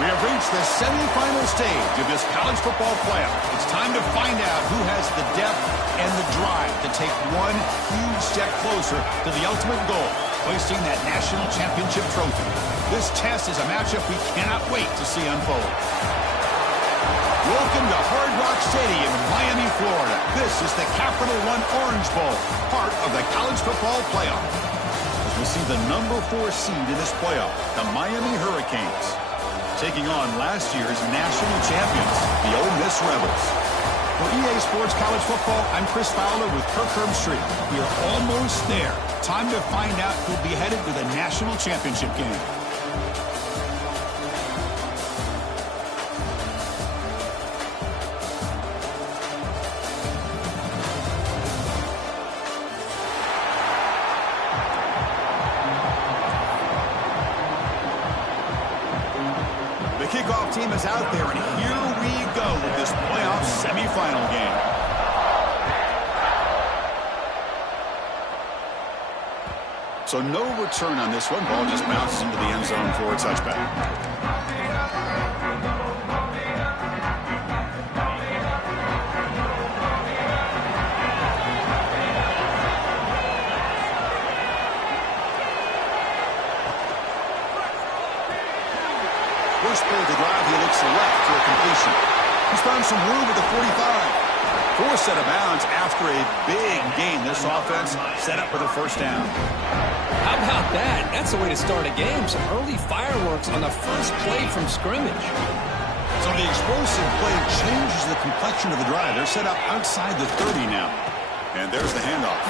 We have reached the semifinal stage of this college football playoff. It's time to find out who has the depth and the drive to take one huge step closer to the ultimate goal, hoisting that national championship trophy. This test is a matchup we cannot wait to see unfold. Welcome to Hard Rock Stadium in Miami, Florida. This is the Capital One Orange Bowl, part of the college football playoff. As we see the number 4 seed in this playoff, the Miami Hurricanes, taking on last year's national champions, the Ole Miss Rebels. For EA Sports College Football, I'm Chris Fowler with Kirk Herbstreit. We are almost there. Time to find out who'll be headed to the national championship game. Kickoff team is out there, and here we go with this playoff semifinal game. So no return on this one. Ball just bounces into the end zone for a touchback. First play of the drive, he looks left for a completion. He's found some room at the 45. Forced out of bounds after a big gain. This offense set up for the first down. How about that? That's the way to start a game. Some early fireworks on the first play from scrimmage. So the explosive play changes the complexion of the drive. They're set up outside the 30 now. And there's the handoff.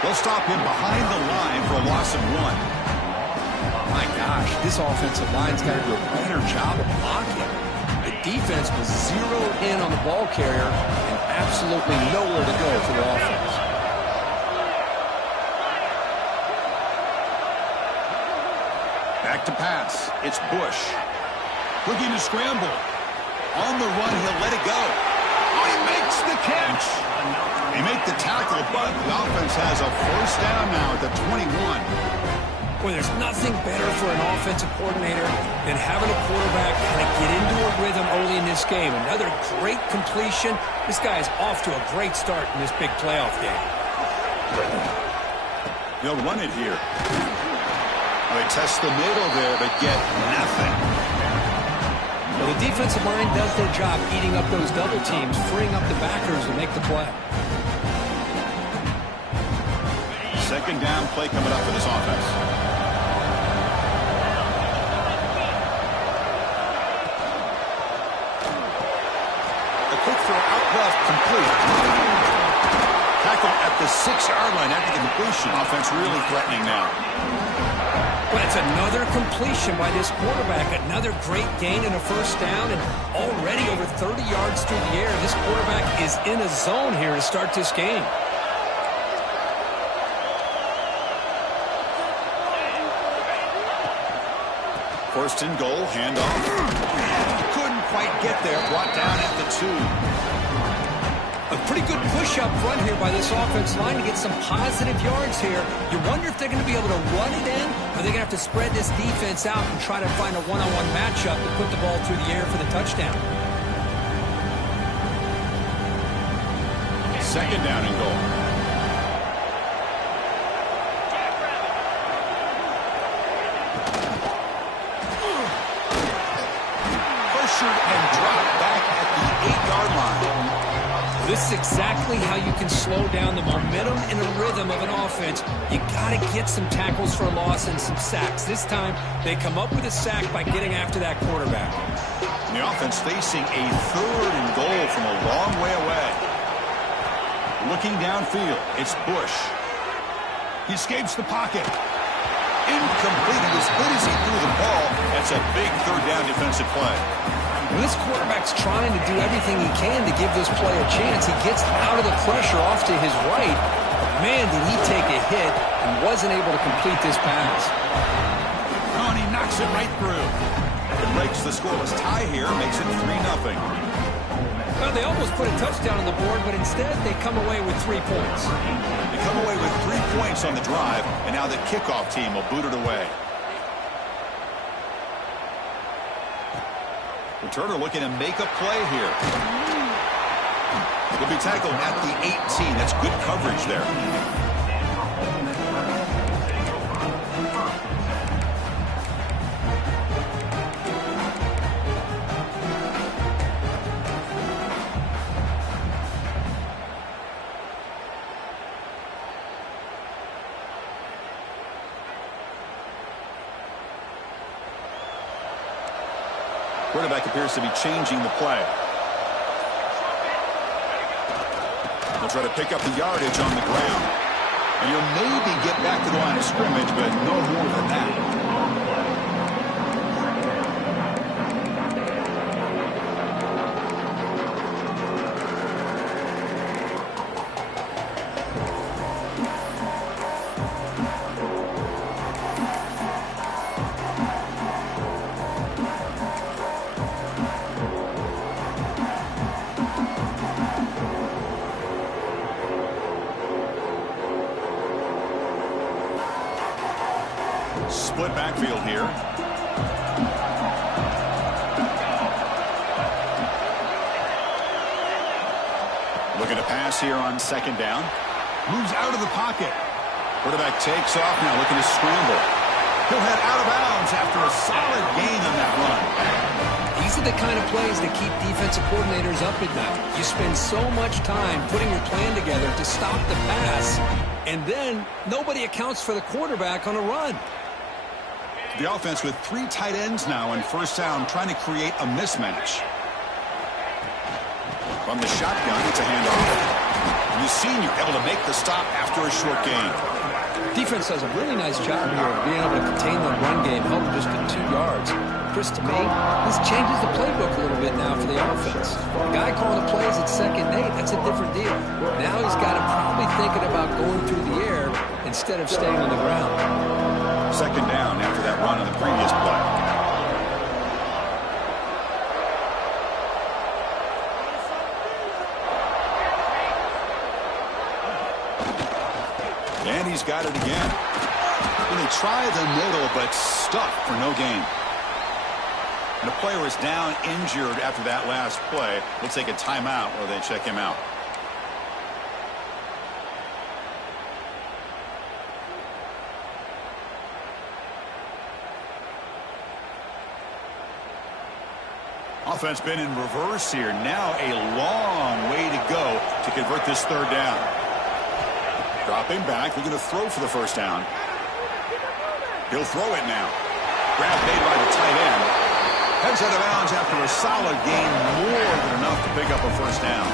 They'll stop him behind the line for a loss of 1. My gosh, this offensive line's got to do a better job of blocking. The defense was zeroed in on the ball carrier and absolutely nowhere to go for the offense. Back to pass. It's Bush. Looking to scramble. On the run, he'll let it go. Oh, he makes the catch. They make the tackle, but the offense has a first down now at the 21. Boy, there's nothing better for an offensive coordinator than having a quarterback kind of get into a rhythm early in this game. Another great completion. This guy is off to a great start in this big playoff game. They'll run it here. They test the middle there, but get nothing. Well, the defensive line does their job eating up those double teams, freeing up the backers to make the play. Second down play coming up for this offense. Quick throw out left, complete. Tackle at the the 6-yard line after the completion. Offense really threatening now. But it's another completion by this quarterback. Another great gain and a first down, and already over 30 yards through the air. This quarterback is in a zone here to start this game. First and goal, handoff. Couldn't quite get there, brought down at the 2. A pretty good push up front here by this offense line to get some positive yards here. You wonder if they're going to be able to run it in, or they're going to have to spread this defense out and try to find a one-on-one matchup to put the ball through the air for the touchdown. Second down and goal. And drop back at the 8-yard line. This is exactly how you can slow down the momentum and the rhythm of an offense. You got to get some tackles for a loss and some sacks. This time, they come up with a sack by getting after that quarterback. And the offense facing a 3rd and goal from a long way away. Looking downfield, it's Bush. He escapes the pocket. Incomplete. As good as he threw the ball, that's a big 3rd down defensive play. When this quarterback's trying to do everything he can to give this play a chance, he gets out of the pressure off to his right. But man, did he take a hit and wasn't able to complete this pass. Oh, and he knocks it right through. It breaks the scoreless tie here, makes it 3-0. Well, they almost put a touchdown on the board, but instead they come away with 3 points. They come away with 3 points on the drive, and now the kickoff team will boot it away. Returner looking to make a play here. He'll be tackled at the 18. That's good coverage there. Quarterback appears to be changing the play. They'll try to pick up the yardage on the ground. And you'll maybe get back to the line of scrimmage, but no more than that. Split backfield here. Looking to pass here on 2nd down. Moves out of the pocket. Quarterback takes off now, looking to scramble. He'll head out of bounds after a solid gain on that run. These are the kind of plays that keep defensive coordinators up at night. You spend so much time putting your plan together to stop the pass, and then nobody accounts for the quarterback on a run. The offense with 3 tight ends now on 1st down, trying to create a mismatch. From the shotgun, it's a handoff. The senior able to make the stop after a short gain. Defense does a really nice job here of being able to contain the run game, held just to 2 yards. Chris, to me, this changes the playbook a little bit now for the offense. The guy calling the plays at 2nd and 8, that's a different deal. Now he's got him probably thinking about going through the air instead of staying on the ground. 2nd down after that run on the previous play. And he's got it again. And they try the middle, but stuck for no gain. And the player is down injured after that last play. We'll take a timeout or they check him out. Offense been in reverse here. Now a long way to go to convert this 3rd down. Dropping back, looking to throw for the 1st down. He'll throw it now. Grab made by the tight end. Heads out of bounds after a solid gain, more than enough to pick up a 1st down.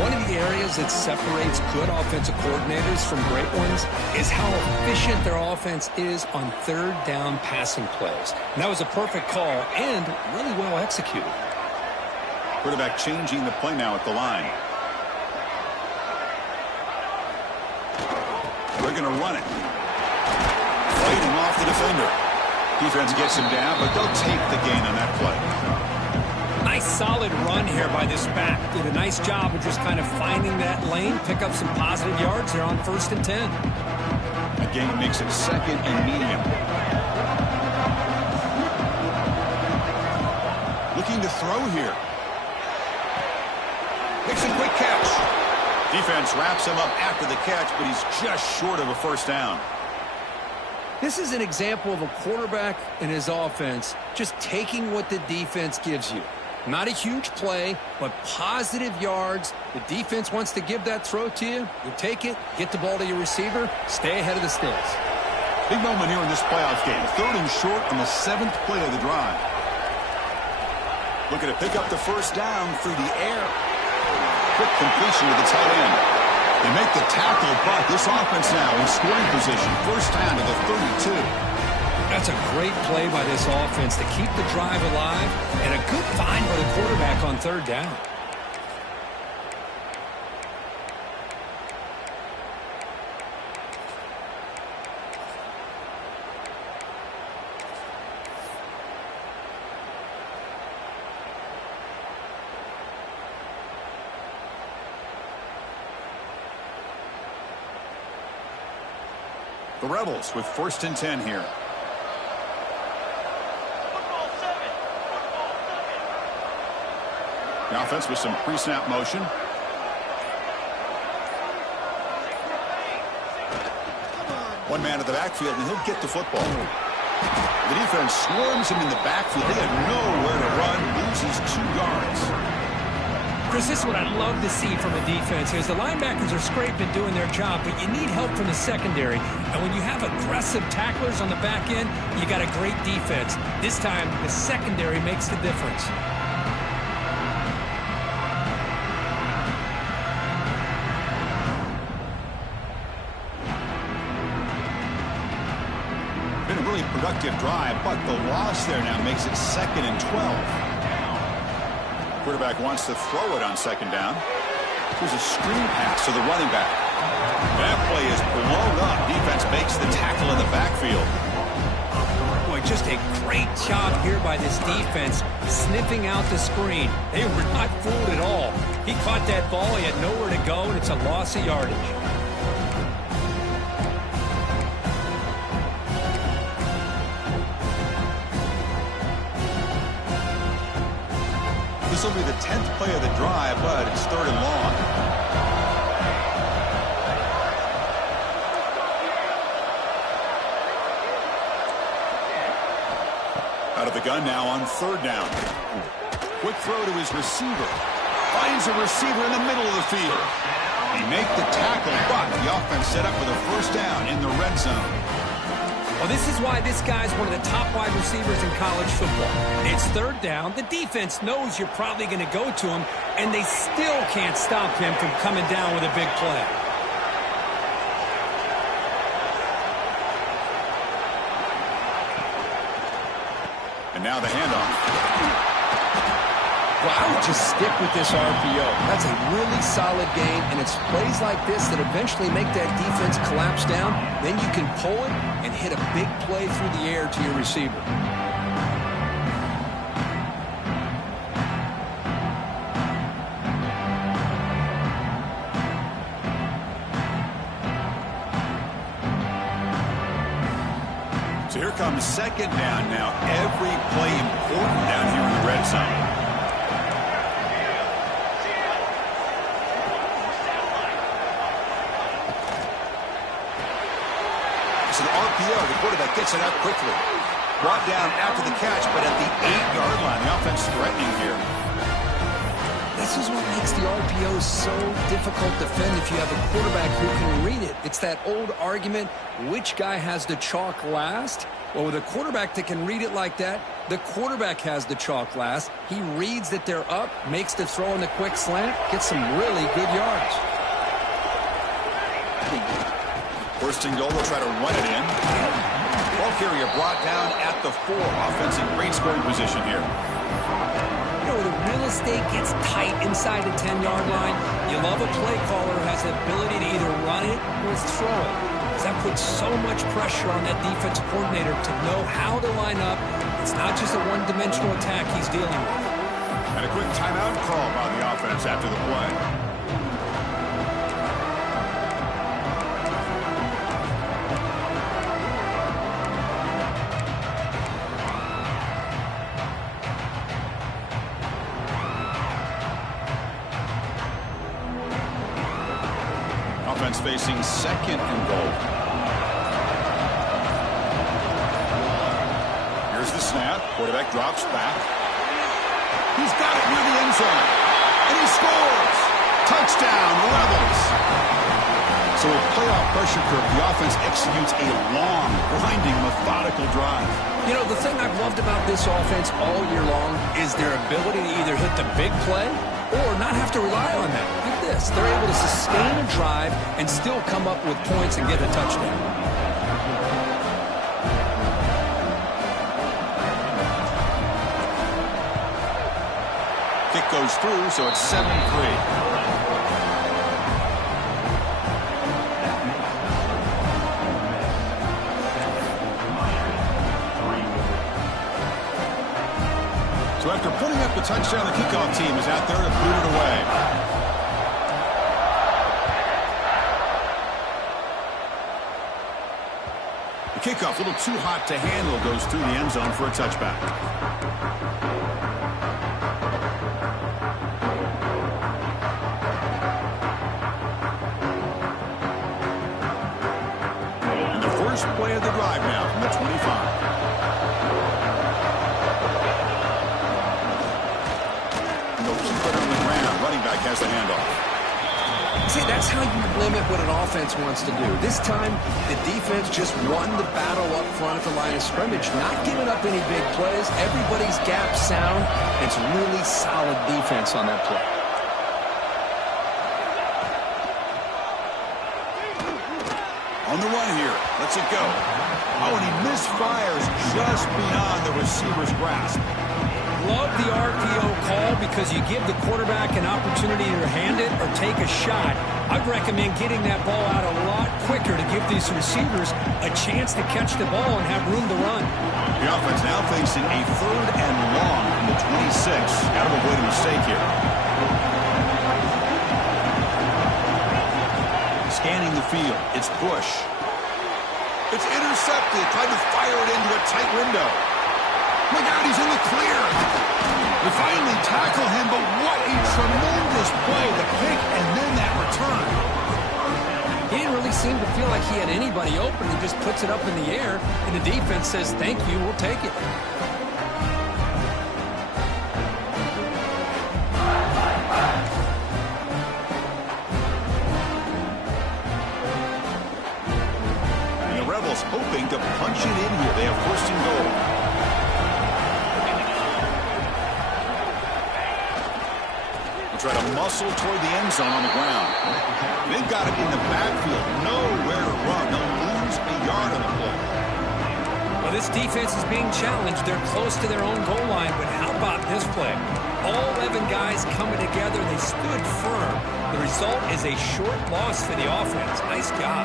One of the areas that separates good offensive coordinators from great ones is how efficient their offense is on third down passing plays. And that was a perfect call and really well executed. Quarterback changing the play now at the line. They're going to run it. Fighting off the defender. Defense gets him down, but they'll take the gain on that play. Nice solid run here by this back. Did a nice job of just kind of finding that lane, pick up some positive yards there on 1st and 10. A gain makes it 2nd and medium. Looking to throw here. Makes a quick catch. Defense wraps him up after the catch, but he's just short of a 1st down. This is an example of a quarterback and his offense just taking what the defense gives you. Not a huge play, but positive yards. The defense wants to give that throw to you. You take it, get the ball to your receiver, stay ahead of the sticks. Big moment here in this playoff game. 3rd and short on the 7th play of the drive. Looking to pick up the 1st down through the air. Quick completion to the tight end. They make the tackle, but this offense now in scoring position. 1st down to the 32. That's a great play by this offense to keep the drive alive, and a good find by the quarterback on 3rd down. The Rebels with 1st and 10 here. The offense with some pre-snap motion. One man at the backfield, and he'll get the football. The defense swarms him in the backfield. They have nowhere to run. Loses 2 yards. Chris, this is what I love to see from a defense is the linebackers are scraping doing their job, but you need help from the secondary. And when you have aggressive tacklers on the back end, you got a great defense. This time, the secondary makes the difference. Been a really productive drive, but the loss there now makes it 2nd and 12. Quarterback wants to throw it on 2nd down. Here's a screen pass to the running back. That play is blown up. Defense makes the tackle in the backfield. Boy, just a great job here by this defense, sniffing out the screen. They were not fooled at all. He caught that ball. He had nowhere to go, and it's a loss of yardage. This will be the 10th play of the drive, but it's 3rd and long. Out of the gun now on 3rd down. Quick throw to his receiver. Finds a receiver in the middle of the field. They make the tackle, but the offense set up for the 1st down in the red zone. Well, this is why this guy's one of the top wide receivers in college football. It's 3rd down. The defense knows you're probably going to go to him, and they still can't stop him from coming down with a big play. And now the handoff. Well, I would just stick with this RPO. That's a really solid game, and it's plays like this that eventually make that defense collapse down. Then you can pull it and hit a big play through the air to your receiver. So here comes 2nd down now. Every play important down here in the red zone. It's an RPO. The quarterback gets it out quickly. Brought down after the catch, but at the 8-yard line. The offense threatening here. This this is what makes the RPO so difficult to defend if you have a quarterback who can read it. It's that old argument, which guy has the chalk last? Well, with a quarterback that can read it like that, the quarterback has the chalk last. He reads that they're up, makes the throw in the quick slant, gets some really good yards. First and goal, they'll try to run it in. Ball carrier brought down at the 4. Offense in great scoring position here. You know, the real estate gets tight inside the 10-yard line. You love a play caller who has the ability to either run it or throw it. Because that puts so much pressure on that defensive coordinator to know how to line up. It's not just a one-dimensional attack he's dealing with. And a quick timeout call by the offense after the play. Offense facing second and goal. Here's the snap. Quarterback drops back. He's got it near the end zone. And he scores. Touchdown, Rebels. So with playoff pressure curve, the offense executes a long, grinding, methodical drive. You know, the thing I've loved about this offense all year long is their ability to either hit the big play or not have to rely on that. Like this. They're able to sustain a drive and still come up with points and get a touchdown. Kick goes through, so it's 7-3. So after putting up the touchdown, the kickoff team is out there to boot it away. The kickoff, a little too hot to handle, goes through the end zone for a touchback. And the first play of the drive now from the 25. Running back has the handoff. See, that's how you limit what an offense wants to do. This time, the defense just won the battle up front at the line of scrimmage, not giving up any big plays. Everybody's gap sound. It's really solid defense on that play. On the run here. Let's it go. Oh, and he misfires just beyond the receiver's grasp. Love the RPO call because you give the quarterback an opportunity to hand it or take a shot. I'd recommend getting that ball out a lot quicker to give these receivers a chance to catch the ball and have room to run. The offense now facing a 3rd and long from the 26. Got to avoid a mistake here. Scanning the field. It's Bush. It's intercepted. Trying to fire it into a tight window. Look out, he's in the clear. They finally tackle him, but what a tremendous play. The pick and then that return. He didn't really seem to feel like he had anybody open. He just puts it up in the air, and the defense says, thank you, we'll take it. And the Rebels hoping to punch it in here. They have first and goal. Try to muscle toward the end zone on the ground. They've got it in the backfield. Nowhere to run. They'll lose a yard on the play. Well, this defense is being challenged. They're close to their own goal line, but how about this play? All 11 guys coming together. They stood firm. The result is a short loss for the offense. Nice job.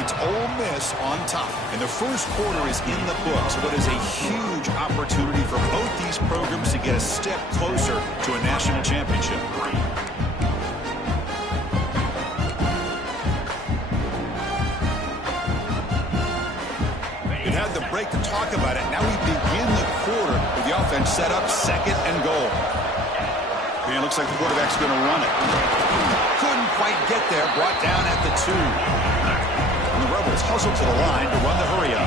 It's Ole Miss on top. And the first quarter is in the books. What is a huge opportunity for both these programs to get a step closer to a national championship. We've had the break to talk about it. Now we begin the quarter with the offense set up 2nd and goal. And looks like the quarterback's going to run it. Couldn't quite get there. Brought down at the 2. And the Rebels hustle to the line to run the hurry up.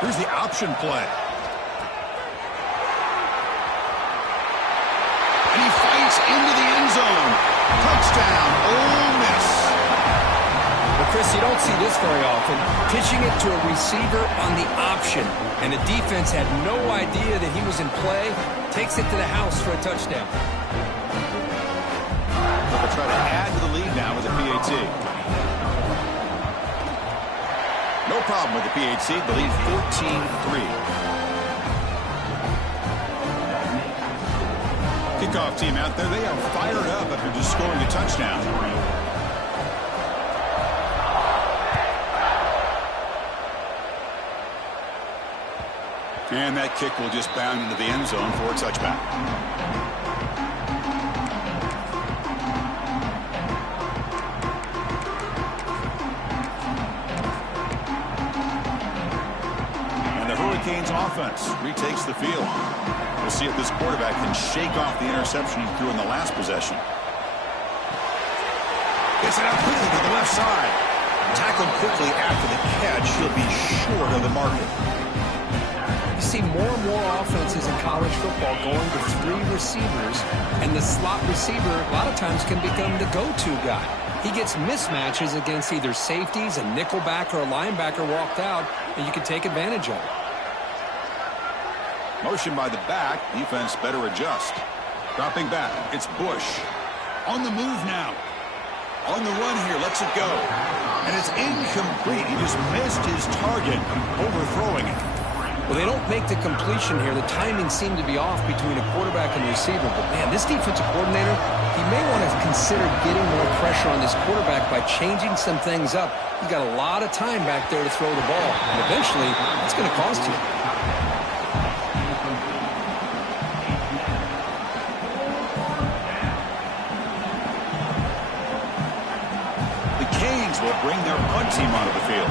Here's the option play. And he fights into the end zone. Touchdown, Ole Miss. Well, Chris, you don't see this very often. Pitching it to a receiver on the option. And the defense had no idea that he was in play. Takes it to the house for a touchdown. They'll try to add to the lead now with a PAT. No problem with the PAT. The lead 14-3. Kickoff team out there. They are fired up after just scoring a touchdown. And that kick will just bound into the end zone for a touchback. And the Hurricanes offense retakes the field. We'll see if this quarterback can shake off the interception he threw in the last possession. Gets it out quickly to the left side. Tackled quickly after the catch. He'll be short of the marker. You see more and more offenses in college football going to 3 receivers, and the slot receiver a lot of times can become the go-to guy. He gets mismatches against either safeties, a nickelback, or a linebacker walked out, and you can take advantage of it. Motion by the back. Defense better adjust. Dropping back. It's Bush. On the move now. On the run here. Lets it go. And it's incomplete. He just missed his target, overthrowing it. Well, they don't make the completion here. The timing seemed to be off between a quarterback and receiver. But, man, this defensive coordinator, he may want to consider getting more pressure on this quarterback by changing some things up. He's got a lot of time back there to throw the ball. And eventually, it's going to cost you. The Canes will bring their punt team onto the field.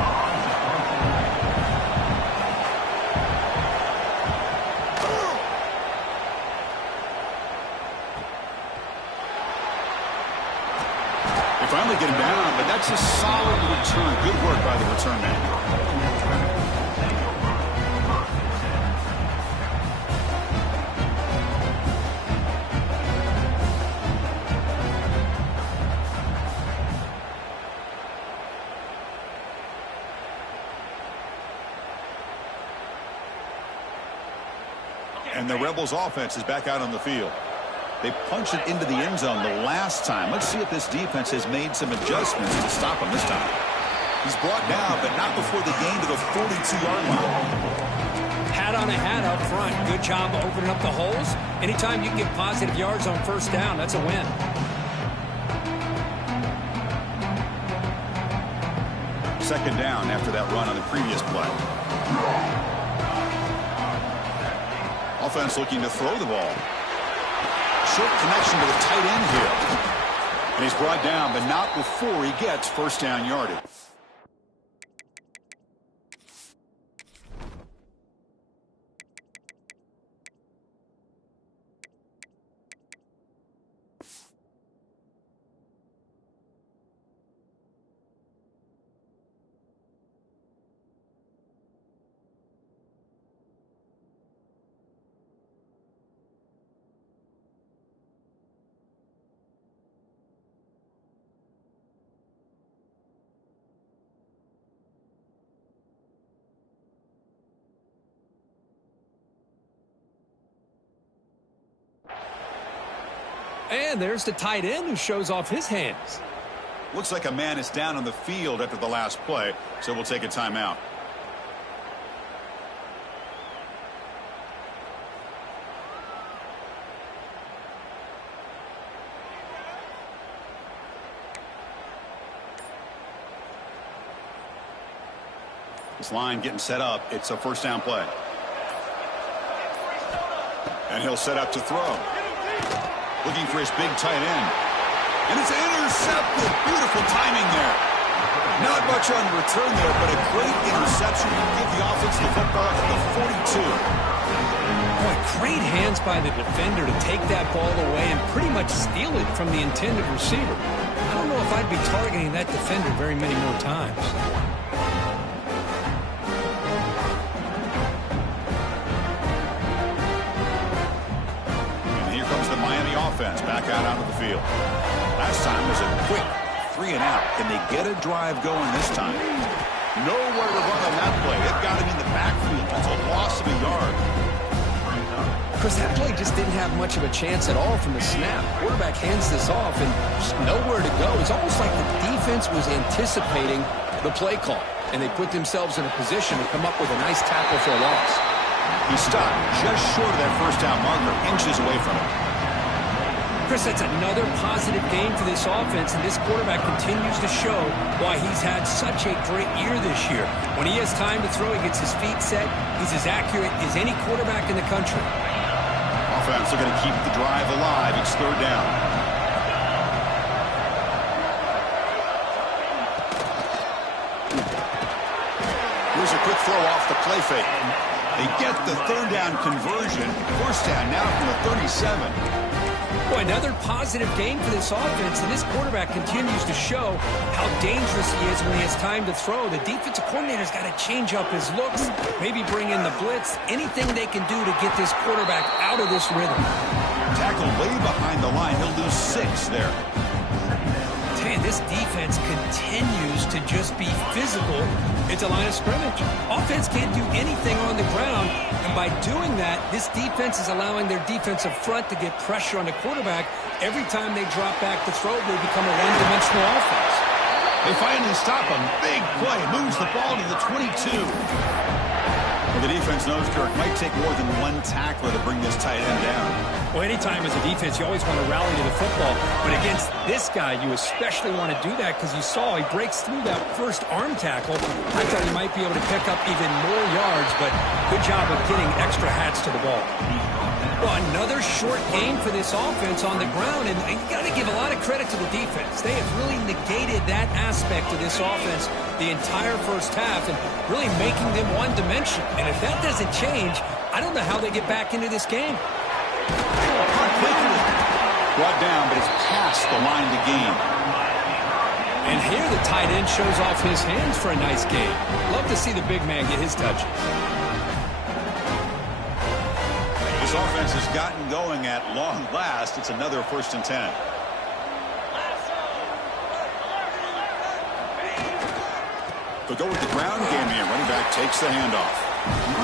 Finally get him down, but that's a solid return. Good work by the return man. And the Rebels offense is back out on the field. They punched it into the end zone the last time. Let's see if this defense has made some adjustments to stop him this time. He's brought down, but not before the gain to the 42-yard line. Hat on a hat up front. Good job opening up the holes. Anytime you can get positive yards on first down, that's a win. Second down after that run on the previous play. Offense looking to throw the ball. Short connection to the tight end here. And he's brought down, but not before he gets first down yardage. And there's the tight end who shows off his hands. Looks like a man is down on the field after the last play, so we'll take a timeout. This line getting set up. It's a first down play. And he'll set up to throw. Looking for his big tight end. And it's intercepted. Beautiful timing there. Not much on return there, but a great interception to give the offense the football at the 42. Boy, great hands by the defender to take that ball away and pretty much steal it from the intended receiver. I don't know if I'd be targeting that defender very many more times. And here comes the Miami offense back out onto the field. Last time was a quick 3 and out. Can they get a drive going this time? Nowhere to run on that play. It got him in the backfield. It's a loss of a yard. Chris, that play just didn't have much of a chance at all from the snap. Quarterback hands this off and just nowhere to go. It's almost like the defense was anticipating the play call, and they put themselves in a position to come up with a nice tackle for a loss. He stopped just short of that first down marker, inches away from it. Chris, that's another positive game for this offense, and this quarterback continues to show why he's had such a great year this year. When he has time to throw, he gets his feet set. He's as accurate as any quarterback in the country. Offense are going to keep the drive alive. It's 3rd down. Here's a quick throw off the play fake. They get the 3rd down conversion. 1st down now from the 37. Boy, another positive game for this offense, and this quarterback continues to show how dangerous he is when he has time to throw. The defensive coordinator's got to change up his looks, maybe bring in the blitz, anything they can do to get this quarterback out of this rhythm. Tackle way behind the line. He'll lose 6 there. Man, this defense continues to just be physical at the line of scrimmage. Offense can't do anything on the ground, and by doing that, this defense is allowing their defensive front to get pressure on the quarterback. Every time they drop back to throw, they become a one-dimensional offense. They finally stop him. Big play. Moves the ball to the 22. Well, the defense knows, Kirk, might take more than one tackler to bring this tight end down. Well, anytime as a defense, you always want to rally to the football. But against this guy, you especially want to do that because you saw he breaks through that first arm tackle. I thought he might be able to pick up even more yards, but good job of getting extra hats to the ball. Well, another short game for this offense on the ground, and you got to give a lot of credit to the defense. They have really negated that aspect of this offense the entire first half and really making them one-dimensional. And if that doesn't change, I don't know how they get back into this game. Brought down, but it's past the line to gain. And here the tight end shows off his hands for a nice game. Love to see the big man get his touches. This offense has gotten going at long last. It's another 1st and 10. They'll go with the ground game here. Running back takes the handoff.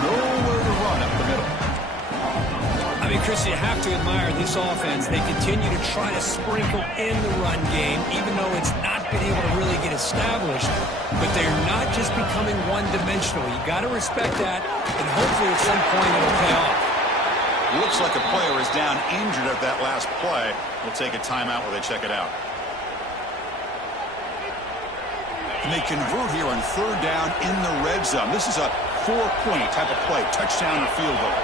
Nowhere to run up the middle. I mean, Chris, you have to admire this offense. They continue to try to sprinkle in the run game, even though it's not been able to really get established. But they're not just becoming one-dimensional. You got to respect that, and hopefully at some point it'll pay off. Looks like a player is down injured at that last play. We'll take a timeout while they check it out. And they convert here on 3rd down in the red zone. This is a 4-point type of play, touchdown or field goal.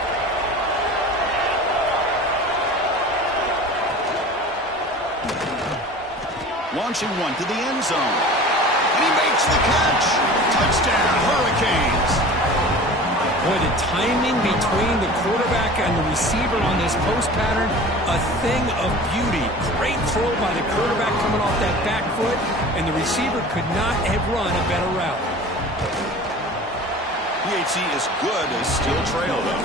Launching one to the end zone. And he makes the catch. Touchdown, Hurricanes. Boy, the timing between the quarterback and the receiver on this post pattern, a thing of beauty. Great throw by the quarterback coming off that back foot, and the receiver could not have run a better route. PAT is good as still trail, though.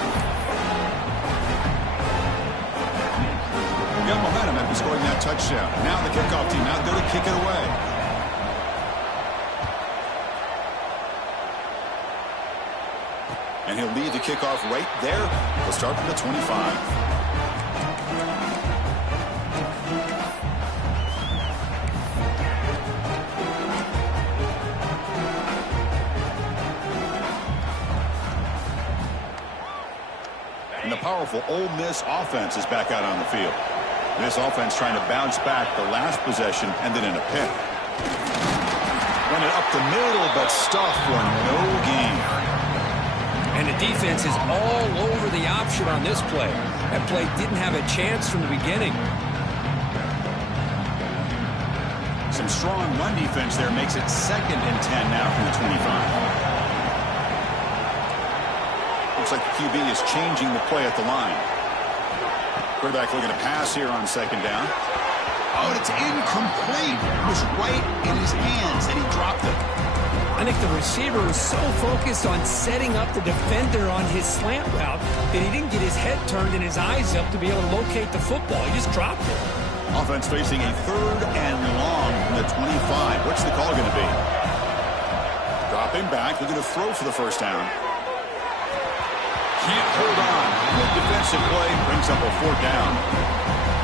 Got momentum after scoring that touchdown. Now the kickoff team out there to kick it away. And he'll lead the kickoff right there. He'll start from the 25. And the powerful Ole Miss offense is back out on the field. This offense trying to bounce back the last possession, ended in a pick. Run it up the middle, but stuff for no gain. And the defense is all over the option on this play. That play didn't have a chance from the beginning. Some strong run defense there makes it 2nd and 10 now from the 25. Looks like the QB is changing the play at the line. Quarterback looking to pass here on 2nd down. Oh, and it's incomplete. It was right in his hands, and he dropped it. I think the receiver was so focused on setting up the defender on his slant route that he didn't get his head turned and his eyes up to be able to locate the football. He just dropped it. Offense facing a 3rd and long from the 25. What's the call going to be? Dropping back, looking to throw for the 1st down. Can't hold on. Good defensive play, brings up a 4th down.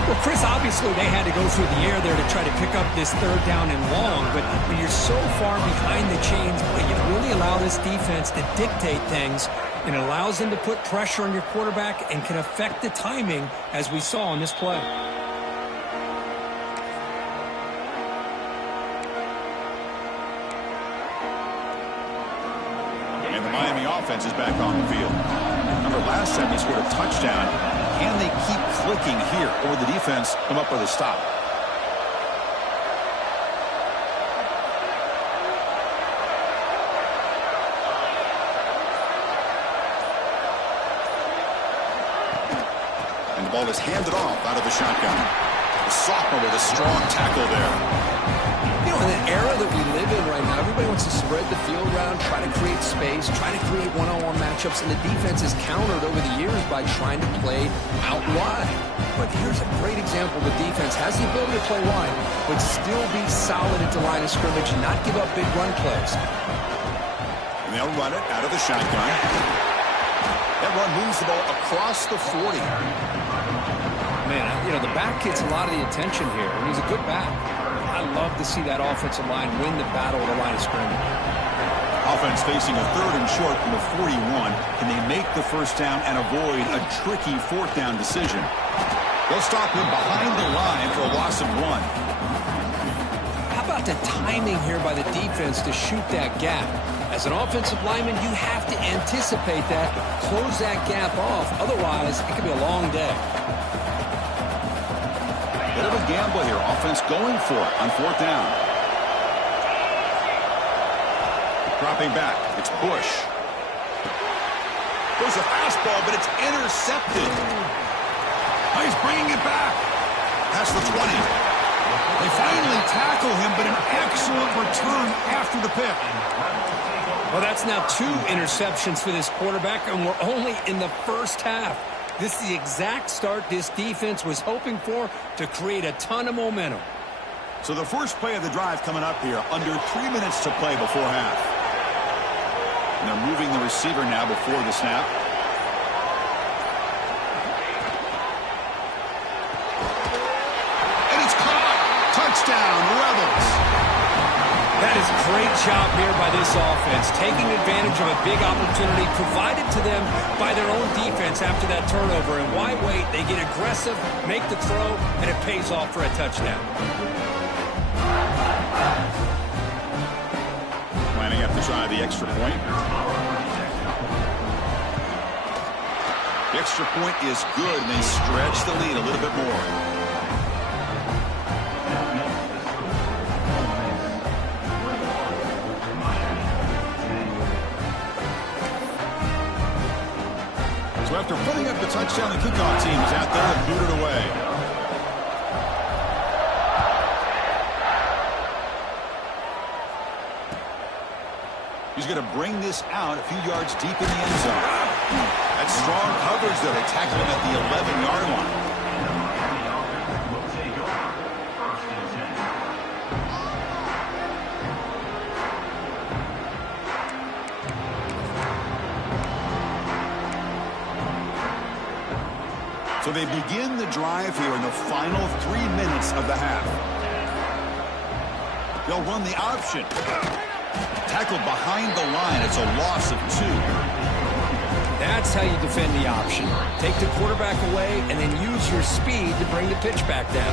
Well, Chris, obviously they had to go through the air there to try to pick up this 3rd down and long, but when you're so far behind the chains, you really allow this defense to dictate things, and it allows them to put pressure on your quarterback and can affect the timing, as we saw on this play. And the Miami offense is back on the field. Remember, last time they scored a touchdown. Can they keep clicking here, or the defense come up with a stop? And the ball is handed off out of the shotgun. The sophomore with a strong tackle there. You know, in the era that we live in right now, everybody wants to spread the field around, try to create space, try to create one-on-one matchups, and the defense is countered over the years by trying to play out wide. But here's a great example. The defense has the ability to play wide, but still be solid at the line of scrimmage and not give up big run plays. And they'll run it out of the shotgun. That run moves the ball across the 40. Man, you know, the back gets a lot of the attention here, and he's a good back. I love to see that offensive line win the battle at the line of scrimmage. Offense facing a 3rd and short from the 41. Can they make the 1st down and avoid a tricky 4th down decision? They'll stop him behind the line for a loss of 1. How about the timing here by the defense to shoot that gap? As an offensive lineman, you have to anticipate that, close that gap off. Otherwise, it could be a long day. Bit of a gamble here. Offense going for it on 4th down. Dropping back. It's Bush. There's a fastball, but it's intercepted. Oh, he's bringing it back. That's the 20. They finally tackle him, but an excellent return after the pick. Well, that's now 2 interceptions for this quarterback, and we're only in the 1st half. This is the exact start this defense was hoping for to create a ton of momentum. So the first play of the drive coming up here, under 3 minutes to play before half. And they're moving the receiver now before the snap. And it's caught! Touchdown, Rebels! That is a great job here by this offense, taking advantage of a big opportunity provided to them by their own defense after that turnover. And why wait? They get aggressive, make the throw, and it pays off for a touchdown. Lining up to try the extra point. The extra point is good, and they stretch the lead a little bit more. So after putting up the touchdown, the kickoff team is out there and booted away. He's going to bring this out a few yards deep in the end zone. That's strong coverage, though. They tackle him at the 11-yard line. So they begin the drive here in the final 3 minutes of the half. They'll run the option. Tackled behind the line. It's a loss of 2. That's how you defend the option. Take the quarterback away and then use your speed to bring the pitch back down.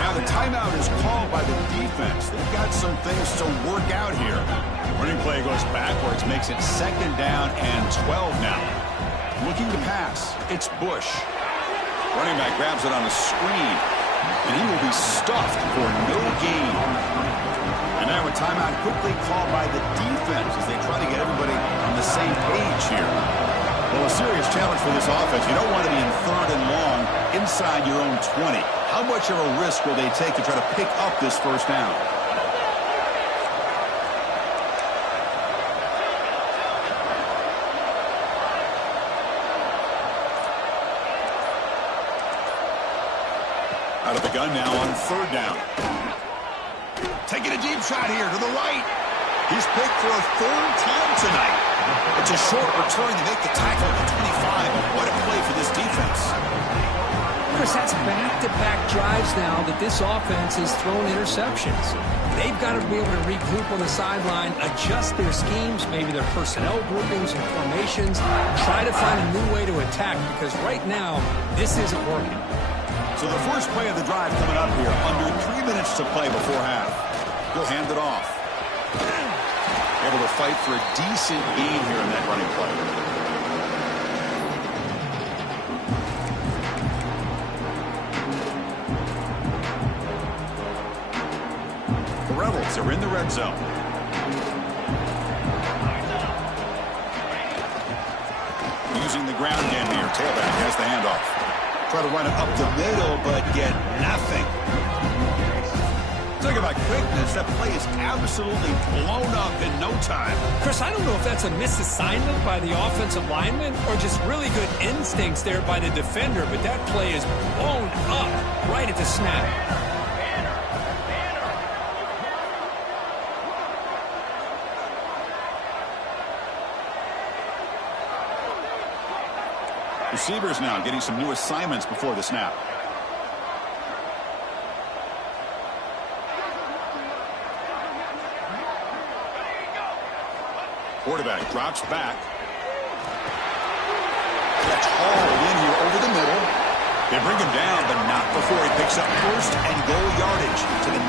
Now the timeout is called by the defense. They've got some things to work out here. Running play goes backwards, makes it 2nd down and 12 now. Looking to pass. It's Bush. Running back grabs it on a screen. And he will be stuffed for no gain. And now a timeout quickly called by the defense as they try to get everybody on the same page here. Well, a serious challenge for this offense. You don't want to be in 3rd and long inside your own 20. How much of a risk will they take to try to pick up this first down? Out of the gun now on 3rd down. Taking a deep shot here to the right. He's picked for a 3rd time tonight. It's a short return to make the tackle at the 25. What a play for this defense. Chris, that's back-to-back drives now that this offense has thrown interceptions. They've got to be able to regroup on the sideline, adjust their schemes, maybe their personnel groupings and formations, try to find a new way to attack because right now, this isn't working. So the first play of the drive coming up here, under 3 minutes to play before half. He'll hand it off. Able to fight for a decent gain here in that running play. The Rebels are in the red zone. Using the ground game here. Tailback has the handoff. Try to run it up the middle, but get nothing. Talk about quickness. That play is absolutely blown up in no time. Chris, I don't know if that's a misassignment by the offensive lineman or just really good instincts there by the defender, but that play is blown up right at the snap. Receivers now getting some new assignments before the snap. Quarterback drops back. Gets hauled in here over the middle. They bring him down, but not before he picks up 1st and goal yardage to the 9.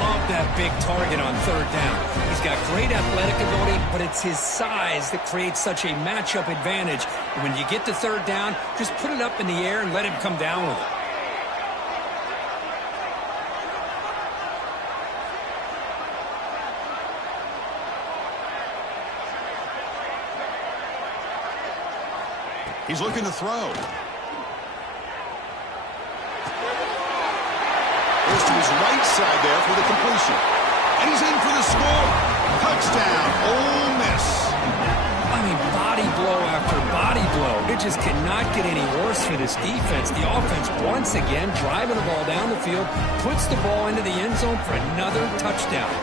Love that big target on 3rd down. He's got great athletic ability, but it's his size that creates such a matchup advantage. And when you get to 3rd down, just put it up in the air and let him come down with it. He's looking to throw. Goes to his right side there for the completion. And he's in for the score. Touchdown, Ole Miss. I mean, body blow after body blow. It just cannot get any worse for this defense. The offense, once again, driving the ball down the field, puts the ball into the end zone for another touchdown.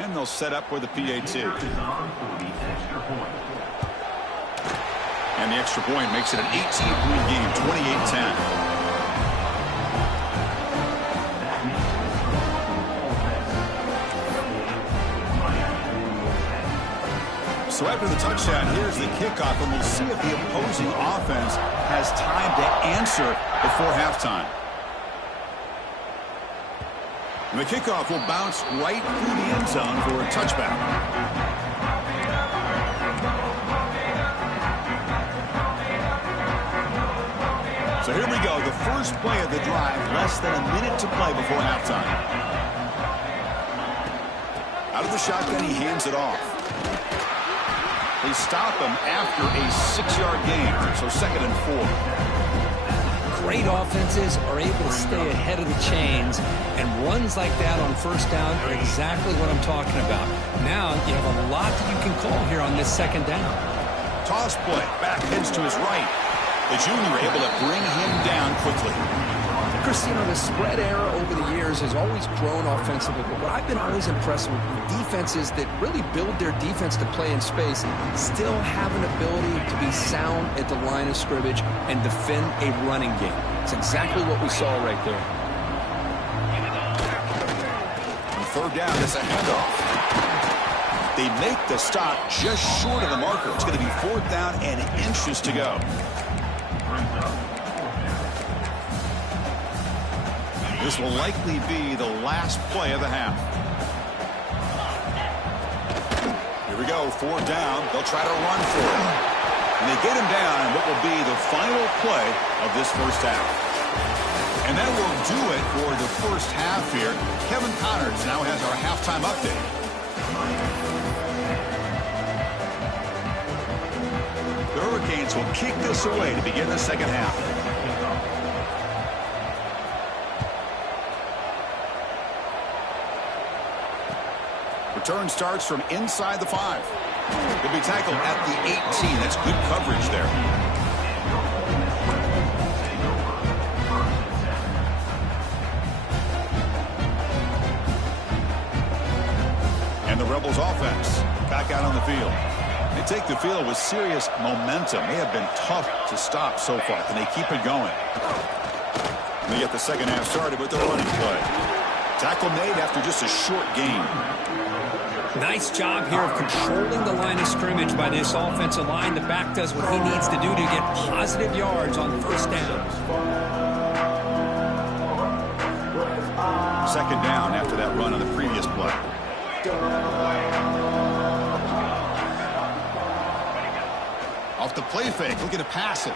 And they'll set up for the PAT. And the extra point makes it an 18-point game, 28-10. So after the touchdown, here's the kickoff, and we'll see if the opposing offense has time to answer before halftime. And the kickoff will bounce right through the end zone for a touchback. So here we go, the first play of the drive, less than a minute to play before halftime. Out of the shotgun, he hands it off. They stop him after a 6-yard gain, so 2nd and 4. Great offenses are able to stay ahead of the chains, and runs like that on 1st down are exactly what I'm talking about. Now you have a lot that you can call here on this 2nd down. Toss play, back heads to his right. The junior able to bring him down quickly. Chris, you know, the spread era over the years has always grown offensively, but what I've been always impressed with defenses that really build their defense to play in space still have an ability to be sound at the line of scrimmage and defend a running game. It's exactly what we saw right there. On 3rd down, it's a handoff. They make the stop just short of the marker. It's going to be 4th down and inches to go. This will likely be the last play of the half. Here we go, 4th down. They'll try to run for it. And they get him down in what will be the final play of this first half. And that will do it for the first half here. Kevin Connors now has our halftime update. The Hurricanes will kick this away to begin the second half. Return starts from inside the 5. He'll be tackled at the 18. That's good coverage there. And the Rebels offense back out on the field. They take the field with serious momentum. They have been tough to stop so far. Can they keep it going? And they get the second half started with the running play. Tackle made after just a short gain. Nice job here of controlling the line of scrimmage by this offensive line. The back does what he needs to do to get positive yards on first down. Second down after that run on the previous play. Off the play fake, looking to pass it.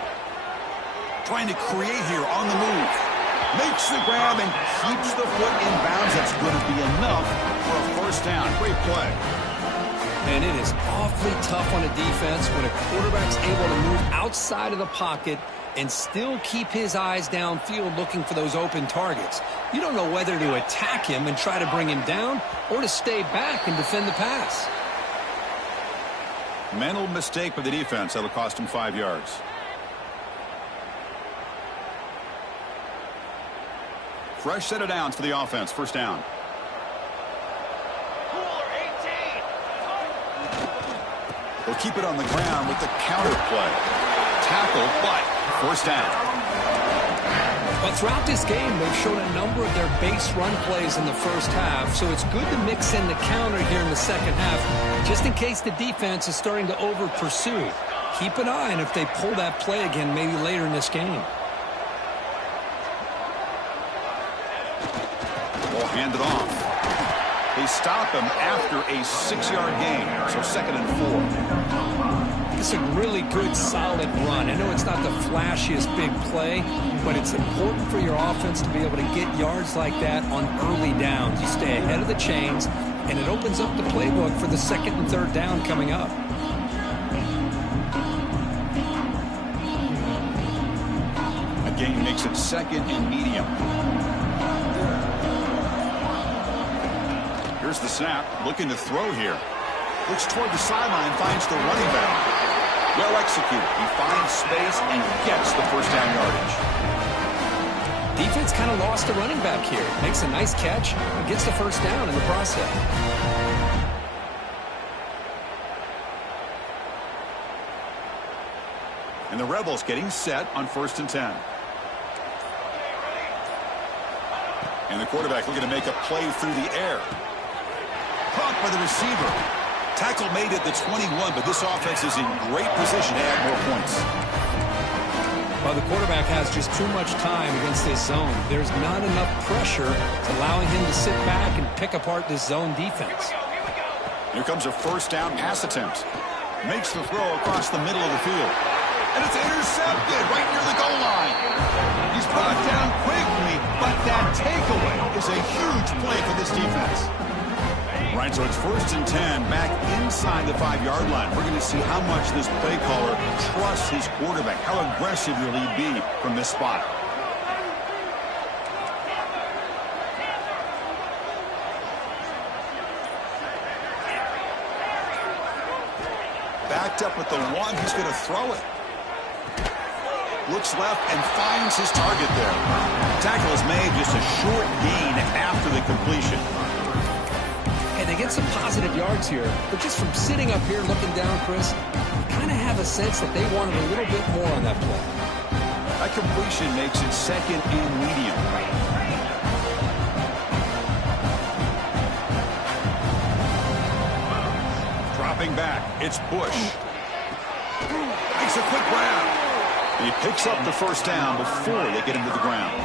Trying to create here on the move. Makes the grab and keeps the foot in bounds. That's going to be enough for a first down. Great play. And it is awfully tough on a defense when a quarterback's able to move outside of the pocket and still keep his eyes downfield looking for those open targets. You don't know whether to attack him and try to bring him down or to stay back and defend the pass. Mental mistake by the defense. That'll cost him 5 yards. Fresh set of downs for the offense. First down. They'll keep it on the ground with the counter play. Tackle, but first down. But throughout this game, they've shown a number of their base run plays in the first half, so it's good to mix in the counter here in the second half, just in case the defense is starting to over-pursue. Keep an eye on if they pull that play again maybe later in this game. Ball handed off. They stop him after a 6-yard gain, so 2nd and 4. It's a really good, solid run. I know it's not the flashiest big play, but it's important for your offense to be able to get yards like that on early downs. You stay ahead of the chains, and it opens up the playbook for the 2nd and 3rd down coming up. A gain makes it 2nd and medium. Here's the snap, looking to throw here. Looks toward the sideline, finds the running back. Well executed. He finds space and gets the first down yardage. Defense kind of lost the running back here. Makes a nice catch and gets the first down in the process. And the Rebels getting set on 1st and 10. And the quarterback looking to make a play through the air. Caught by the receiver. Tackle made at the 21, but this offense is in great position to add more points. Well, the quarterback has just too much time against this zone. There's not enough pressure allowing him to sit back and pick apart this zone defense. Here comes a first down pass attempt. Makes the throw across the middle of the field. And it's intercepted right near the goal line. He's brought down quickly, but that takeaway is a huge play for this defense. Right, so it's 1st and 10 back inside the 5-yard line. We're going to see how much this play caller trusts his quarterback. How aggressive will he be from this spot? Backed up with the 1. He's going to throw it. Looks left and finds his target there. Tackle is made, just a short gain after the completion. Hey, they get some positive yards here, but just from sitting up here looking down, Chris, you kind of have a sense that they wanted a little bit more on that play. That completion makes it 2nd and medium. Dropping back, it's Bush. Makes a quick grab. He picks up the first down before they get him to the ground.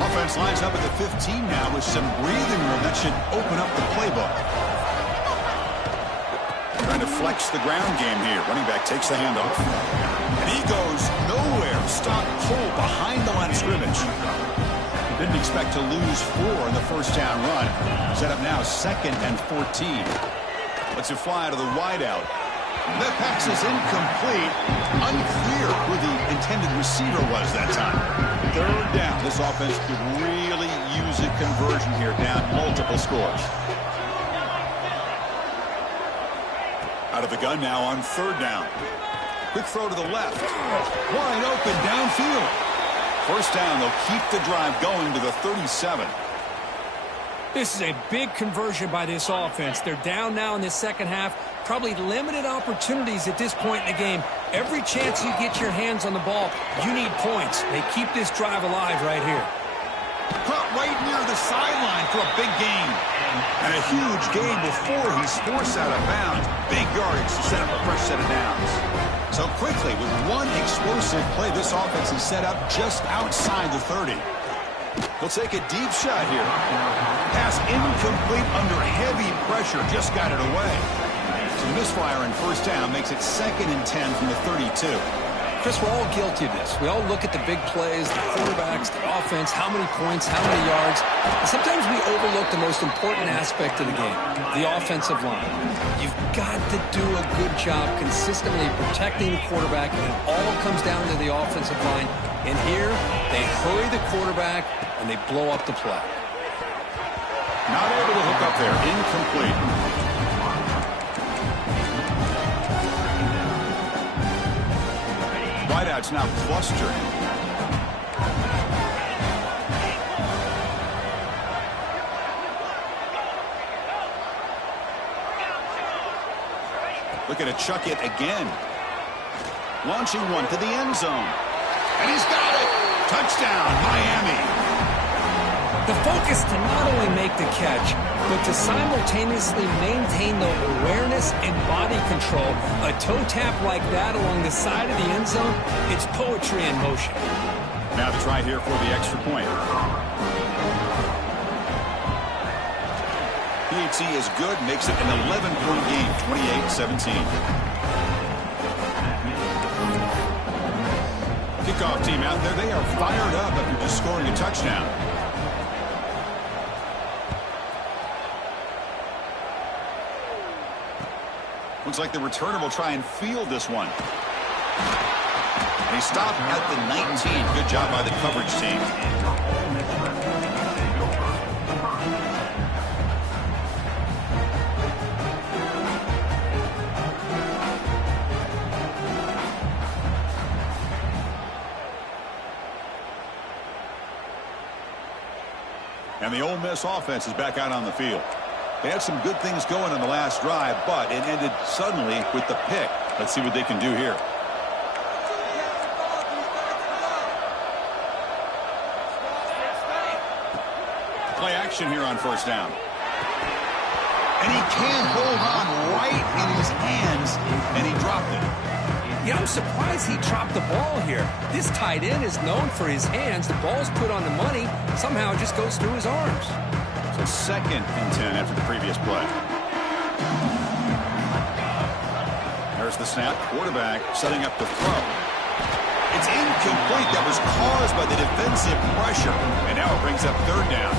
Offense lines up at the 15 now with some breathing room. That should open up the playbook. Trying to flex the ground game here. Running back takes the handoff. And he goes nowhere. Stop pull behind the line of scrimmage. Didn't expect to lose 4 in the first down run. Set up now 2nd and 14. Lets it fly out of the wideout. That pass is incomplete. Unclear who the intended receiver was that time. 3rd down. This offense could really use a conversion here, down multiple scores. Out of the gun now on 3rd down. Quick throw to the left. Wide open downfield. First down, they'll keep the drive going to the 37. This is a big conversion by this offense. They're down now in the second half. Probably limited opportunities at this point in the game. Every chance you get your hands on the ball, you need points. They keep this drive alive right here. Caught right near the sideline for a big gain. And a huge gain before he's forced out of bounds. Big yardage to set up a fresh set of downs. So quickly, with one explosive play, this offense is set up just outside the 30. He'll take a deep shot here. Pass incomplete under heavy pressure. Just got it away. So the misfire in first down makes it 2nd and 10 from the 32. Chris, we're all guilty of this. We all look at the big plays, the quarterbacks, the offense, how many points, how many yards. And sometimes we overlook the most important aspect of the game, the offensive line. You've got to do a good job consistently protecting the quarterback, and it all comes down to the offensive line. And here, they hurry the quarterback, and they blow up the play. Not able to hook up there. Incomplete. Wideouts now clustered. Looking to chuck it again. Launching one to the end zone. And he's got it. Touchdown, Miami. The focus to not only make the catch, but to simultaneously maintain the awareness and body control. A toe tap like that along the side of the end zone, it's poetry in motion. Now the try here for the extra point. PHC is good, makes it an 11-point game, 28-17. Kickoff team out there, they are fired up after just scoring a touchdown. Looks like the returner will try and field this one. And he stopped at the 19. Good job by the coverage team. And the Ole Miss offense is back out on the field. They had some good things going on the last drive, but it ended suddenly with the pick. Let's see what they can do here. Play action here on first down. And he can't hold on right in his hands, and he dropped it. Yeah, I'm surprised he dropped the ball here. This tight end is known for his hands. The ball's put on the money. Somehow it just goes through his arms. So 2nd and 10 after the previous play. There's the snap. Quarterback setting up the throw. It's incomplete. That was caused by the defensive pressure. And now it brings up 3rd down.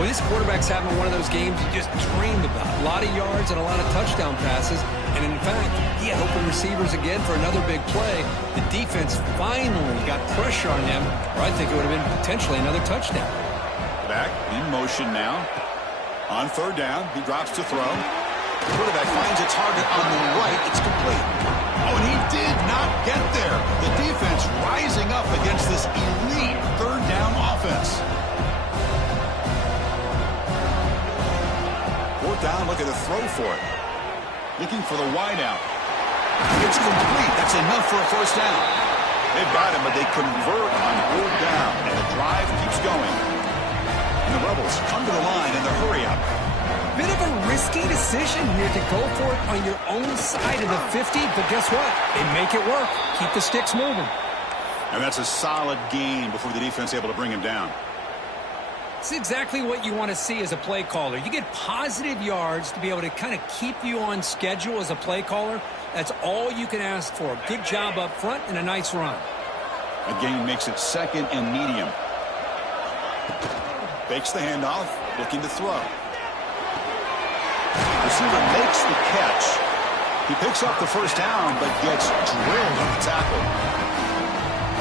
Well, this quarterback's having one of those games you just dreamed about. A lot of yards and a lot of touchdown passes. And in fact, he had open receivers again for another big play. The defense finally got pressure on him, or I think it would have been potentially another touchdown. Back in motion now. On 3rd down, he drops to throw. The quarterback finds a target on the right. It's complete. Oh, and he did not get there. The defense rising up against this elite 3rd down offense. 4th down, look at the throw for it. Looking for the wideout. It's complete. That's enough for a first down. They've got him, but they convert on 4th down, and the drive keeps going. And the Rebels come to the line in the hurry-up. Bit of a risky decision here to go for it on your own side of the 50, but guess what? They make it work. Keep the sticks moving. And that's a solid gain before the defense able to bring him down. It's exactly what you want to see as a play caller. You get positive yards to be able to kind of keep you on schedule as a play caller. That's all you can ask for. Good job up front and a nice run. A gain makes it second and medium. Fakes the handoff, looking to throw. Receiver makes the catch. He picks up the first down, but gets drilled on the tackle.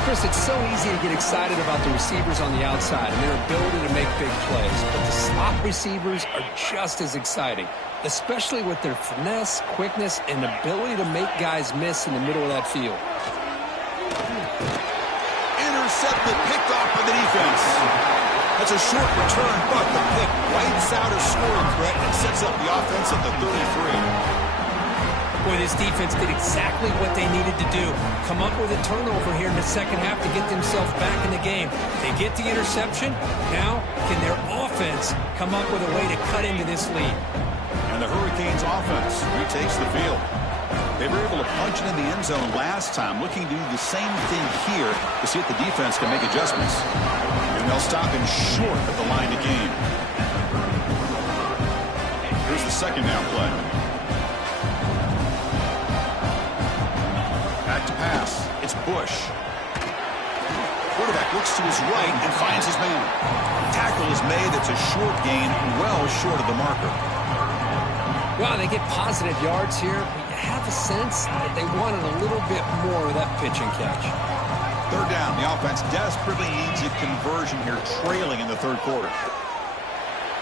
Chris, it's so easy to get excited about the receivers on the outside and their ability to make big plays, but the slot receivers are just as exciting, especially with their finesse, quickness, and ability to make guys miss in the middle of that field. Intercepted, picked off by the defense. That's a short return, but the pick wipes out a scoring threat and sets up the offense at the 33. Boy, this defense did exactly what they needed to do. Come up with a turnover here in the second half to get themselves back in the game. They get the interception. Now, can their offense come up with a way to cut into this lead? And the Hurricanes offense retakes the field. They were able to punch it in the end zone last time, looking to do the same thing here to see if the defense can make adjustments. And they'll stop him short at the line to gain. Here's the second down play. Back to pass. It's Bush. Quarterback looks to his right and finds his man. Tackle is made. It's a short gain, well short of the marker. Well, they get positive yards here, but you have a sense that they wanted a little bit more of that pitch and catch. Third down. The offense desperately needs a conversion here, trailing in the third quarter.